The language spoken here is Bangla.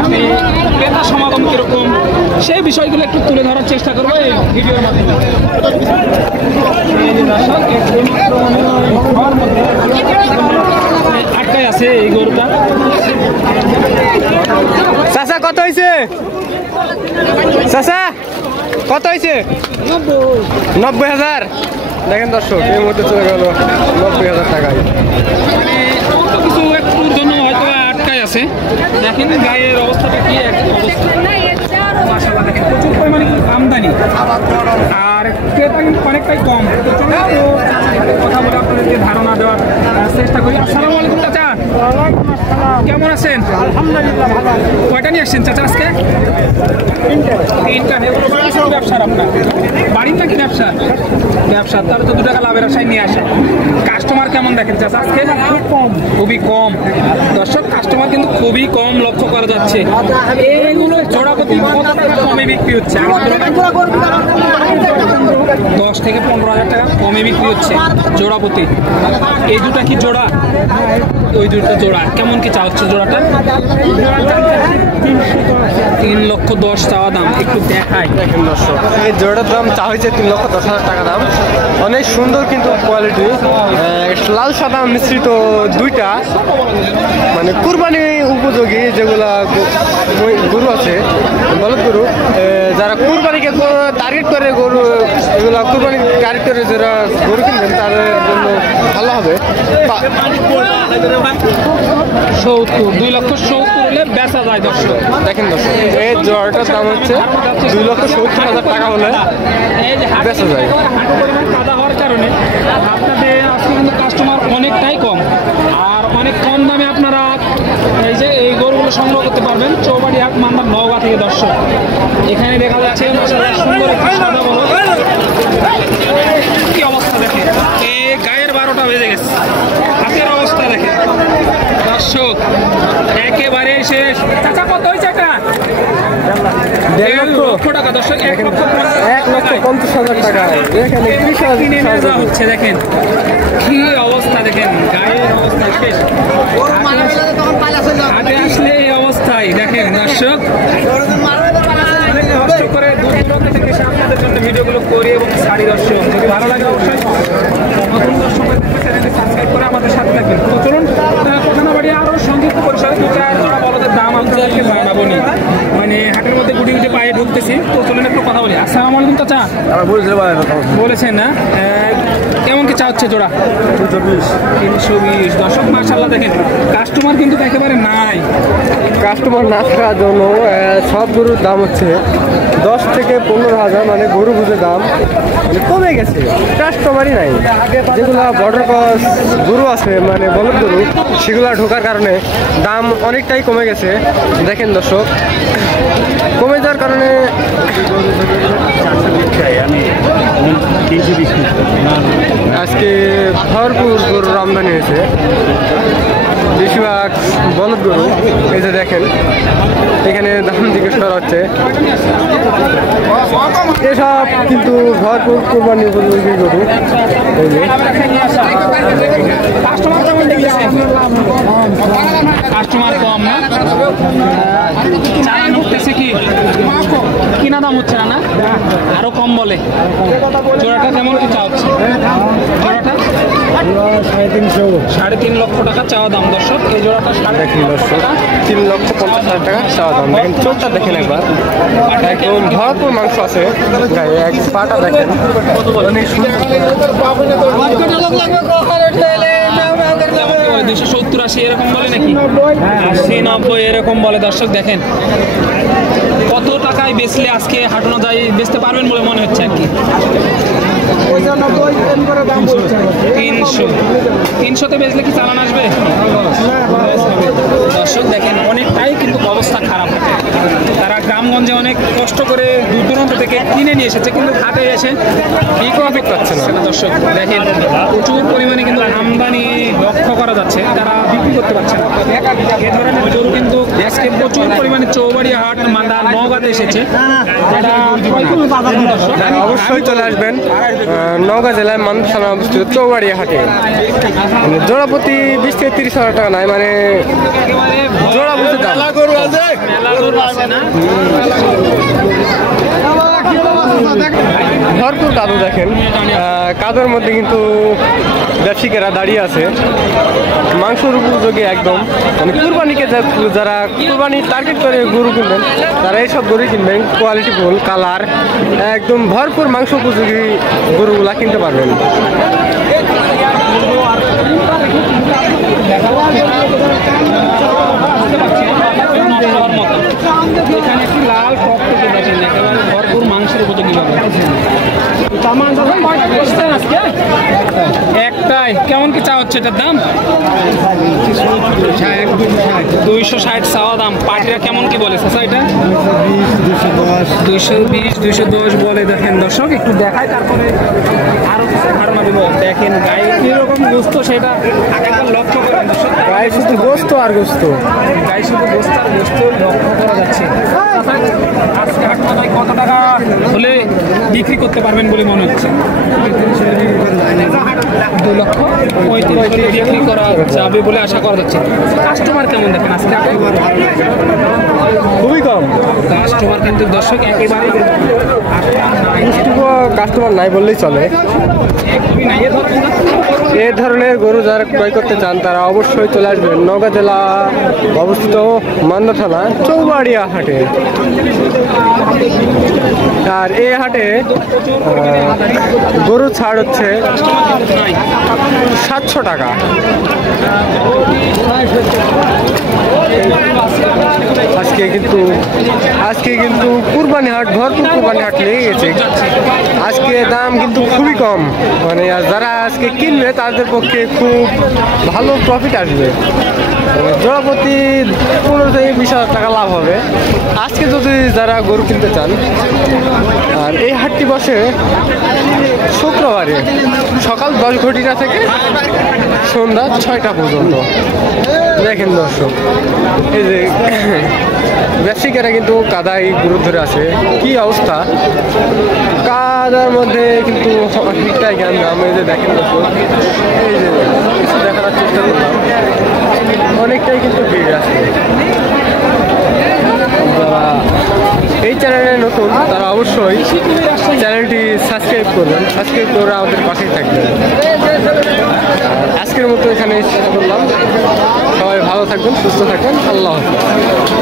আপনি ক্রেতা সমাগম কিরকম সেই বিষয়গুলো একটু তুলে ধরার চেষ্টা করবো এই ভিডিওর মাধ্যমে। আটকায় আছে এই গরুটা। চাচা কত হয়েছে? চাচা কত হয়েছে? 90,000। দেখেন দর্শক, এই মুহূর্তে চলে গেল 90,000 টাকায়। কিছু একটুর জন্য হয়তো আটকায় আছে। দেখেন গায়ের অবস্থাটা কি এক অবস্থা। মাশাআল্লাহ, দেখেন প্রচুর পরিমাণে আমদানি আর ক্রেতা কিন্তু অনেকটাই কম। কথা বলে আপনাদেরকে ধারণা দেওয়ার চেষ্টা করি। আসসালামু আলাইকুম চাচা, কেমন আছেন? আলহামদুলিল্লাহ ভালো আছি। কয়টা নিয়ে আসছেন চাচা আজকে? তিনটা। ব্যবসার আপনার বাড়ির নাকি ব্যবসা? ব্যবসা, তাহলে তো 2 টাকা লাভের আশায় নিয়ে আসে। কাস্টমার কেমন দেখেন চাচা আজকে? খুব কম, খুবই কম দর্শক, কাস্টমার কিন্তু খুবই কম লক্ষ্য করা যাচ্ছে। এইগুলো জোড়া প্রতি কত টাকা কমে বিক্রি হচ্ছে? 10 থেকে 15,000 টাকা কমে বিক্রি হচ্ছে জোড়া প্রতি। এই দুটা কি জোড়া? ওই দুটো জোড়া। কেমন কি চা হচ্ছে জোড়াটা? 3,10,000 চাওয়া দাম। একটু দেখাই। দেখেন দর্শক, এই জোড়াটার দাম চা হয়েছে 3,10,000 টাকা দাম। অনেক সুন্দর কিন্তু কোয়ালিটি, লাল সাদা মিশ্রিত দুইটা, মানে কুরবানি উপযোগী যেগুলা গরু আছে, বলদ গরু, যারা কুরবানিকে টার্গেট করে গরু, এগুলা কুরবানি টার্গেট করে যারা গরু কিনবেন তাদের জন্য ভালো হবে। 70, 2,70,000 হলে বেচা যায় দর্শক। দেখেন দর্শক, এই জোড়াটার দাম হচ্ছে 2,70,000 টাকা হলে বেচা যায়। কাদা হওয়ার কারণে আপনাদের আজকে কিন্তু কাস্টমার অনেকটাই কম, আর অনেক কম দামে আপনারা এই যে এই গরুগুলো সংগ্রহ করতে পারবেন চৌবাড়ি হাট, মান্দার, নওগাঁ থেকে দর্শক। এখানে দেখা যাচ্ছে সুন্দর একটি সাদা বলদ। কি অবস্থা দেখেন, এই গায়ের 12টা বেজে গেছে, হাতের অবস্থা দেখেন দর্শক, একেবারে শেষ। চাচা কত হয়েছে এটা? 1,00,000 টাকা দর্শক, 1,50,000 টাকা। এখানে কিনে নিয়ে যাওয়া হচ্ছে। দেখেন কি অবস্থা, দেখেন গায়ের অবস্থা শেষ। হাটে আসলে এই অবস্থায় দেখেন দর্শক, কষ্ট করে দূর দূরান্ত থেকে এসে আপনাদের জন্য ভিডিওগুলো করি এবং ছাড়ি দর্শক। যদি ভালো লাগে অবশ্যই নতুন দর্শক চ্যানেলটি সাবস্ক্রাইব করে আমাদের সাথে থাকবেন। তো চলুন কথা না বাড়িয়ে আরও সংক্ষিপ্ত পরিসরে 2-4 জোড়া বলদের দাম আপনাদেরকে জানাবো নি, মানে হাটের মধ্যে গুটি গুটি পায়ে ঢুকতেছি। তো চলুন একটু কথা বলি। আসসালামু আলাইকুম চাচা। বলেছেন না, কেমন কি চা হচ্ছে জোড়া? 320 দর্শক। মাশাআল্লাহ, দেখেন কাস্টমার কিন্তু একেবারে নাই। কাস্টমার না থাকার জন্য সব গরুর দাম হচ্ছে 10 থেকে 15,000, মানে গরু বুঝে দাম মানে কমে গেছে, কাস্টমারই নাই। যেগুলা বর্ডার ক্রস গরু আছে, মানে বলদ গরু, সেগুলা ঢোকার কারণে দাম অনেকটাই কমে গেছে। দেখেন দর্শক, কমে যাওয়ার কারণে আজকে ভরপুর গরুর আমদানি হয়েছে, বেশিরভাগ বলদ গরু। এই যে দেখেন এখানে দাম জিজ্ঞেস করা হচ্ছে, এসব কিন্তু ভরপুর কোরবানি উপযোগী গরু। এই যে কাস্টমার কম না, চালান উঠতেছে কি কিনা দাম হচ্ছে না, আরো কম বলে। জোড়াটা কেমন কি চা হচ্ছে? জোড়াটা 3.5 লক্ষ টাকা চাওয়া দাম দর্শক। এই জোড়াটা 3.5 টাকা, 3,50,000 টাকা চাওয়া দাম। দেখেন চোখটা দেখেন একবার, একদম ভরপুর মাংস আছে গায়ে। এক পাটা দেখেন অনেক সুন্দর। 270-80 এরকম বলে নাকি? 80-90 এরকম বলে দর্শক। দেখেন কত টাকায় বেচলে আজকে হাঁটানো যায়, বেচতে পারবেন বলে মনে হচ্ছে আর কি? 300-300-তে বেচলে কি চালান আসবে দর্শক? দেখেন অনেকটাই কিন্তু অবস্থা খারাপ। তারা গ্রামগঞ্জে অনেক কষ্ট করে দূর দূরান্ত থেকে কিনে নিয়ে এসেছে, কিন্তু হাটে এসে বিক্রি করতে পারছে না দর্শক। দেখেন প্রচুর পরিমাণে কিন্তু আমদানি লক্ষ্য করা যাচ্ছে, তারা বিক্রি করতে পারছে না। এ ধরনের গরু কিন্তু আজকে প্রচুর পরিমাণে চৌবাড়িয়া হাট, মান্দার, নওগাঁতে এসেছে। অবশ্যই চলে আসবেন নওগাঁ জেলায় মান্দার থানা অবস্থিত চৌবাড়িয়া হাটে। জোড়া প্রতি 20 থেকে 30,000 টাকা নাই, মানে জোড়া বুঝতে দাম। আসে না। ভরপুর কাদু দেখেন, কাদুর মধ্যে কিন্তু ব্যবসায়ীরা দাঁড়িয়ে আছে। মাংসর উপযোগী একদম, মানে কুরবানিকে যারা কুরবানির টার্গেট করে গরু কিনবেন তারা এইসব গরু কিনবেন। কোয়ালিটি ফুল, কালার একদম ভরপুর মাংস উপযোগী গরুগুলা কিনতে পারবেন। এখানে একটি লাল টকটকে দেখেন, একেবারে ভরপুর মাংসের উপযোগী পাবেন। একটাই কেমন কি চা হচ্ছে এটার দাম? 260 চাওয়া দাম। পার্টিরা কেমন কি বলে চাচা এটা? 220 210 বলে। দেখেন দর্শক, একটু দেখায় তারপরে আরো কিছু ধারণা দিব। দেখেন গায়ে কিরকম গোস্ত সেটা একবার লক্ষ্য করেন দর্শক। গায়ে শুধু গোস্ত আর গোস্ত, গায়ে শুধু গোস্ত আর গোস্ত লক্ষ্য করা যাচ্ছে। আজকে হাট কথায় কত টাকা হলে বিক্রি করতে পারবেন বলে মনে হচ্ছে? 2,35,000 হলে বিক্রি করা যাবে বলে আশা করা যাচ্ছে। কাস্টমার কেমন দেখেন আজকে? খুবই কম কাস্টমার কিন্তু দর্শক একেবারে কাস্টমার নাই বললেই চলে। এ ধরনের গরু যারা ক্রয় করতে চান তারা অবশ্যই চলে আসবেন নওগাঁ জেলা অবস্থিত মান্দা থানা চৌবাড়িয়া হাটে। আর এই হাটে গরু ছাড় হচ্ছে 700 টাকা। আজকে কিন্তু কুরবানি হাট, ভরপুর কুরবানি হাট লেগে গেছে। আজকে দাম কিন্তু খুবই কম, মানে যারা আজকে কিনবে তাদের পক্ষে খুব ভালো প্রফিট আসবে। জোড়া প্রতি 15 থেকে 20,000 টাকা লাভ হবে আজকে যদি যারা গরু কিনতে চান। আর এই হাটটি বসে শুক্রবারে সকাল 10 ঘটিকা থেকে সন্ধ্যা 6টা পর্যন্ত। দেখেন দর্শক, এই যে ব্যবসায়ীরা কিন্তু কাদায় গরু ধরে আছে, কি অবস্থা। কাদার মধ্যে কিন্তু অনেকটাই জ্ঞান দাম। এই যে দেখেন দর্শক, এই যে কিছু দেখানোর চেষ্টা করলাম, অনেকটাই কিন্তু ভিড় আছে। যারা এই চ্যানেলে নতুন তারা অবশ্যই চ্যানেলটি সাবস্ক্রাইব করবেন, সাবস্ক্রাইব করে আমাদের পাশেই থাকবেন। আজকের মতো এখানে শেষ করলাম। সবাই ভালো থাকবেন, সুস্থ থাকবেন। আল্লাহ হাফেজ।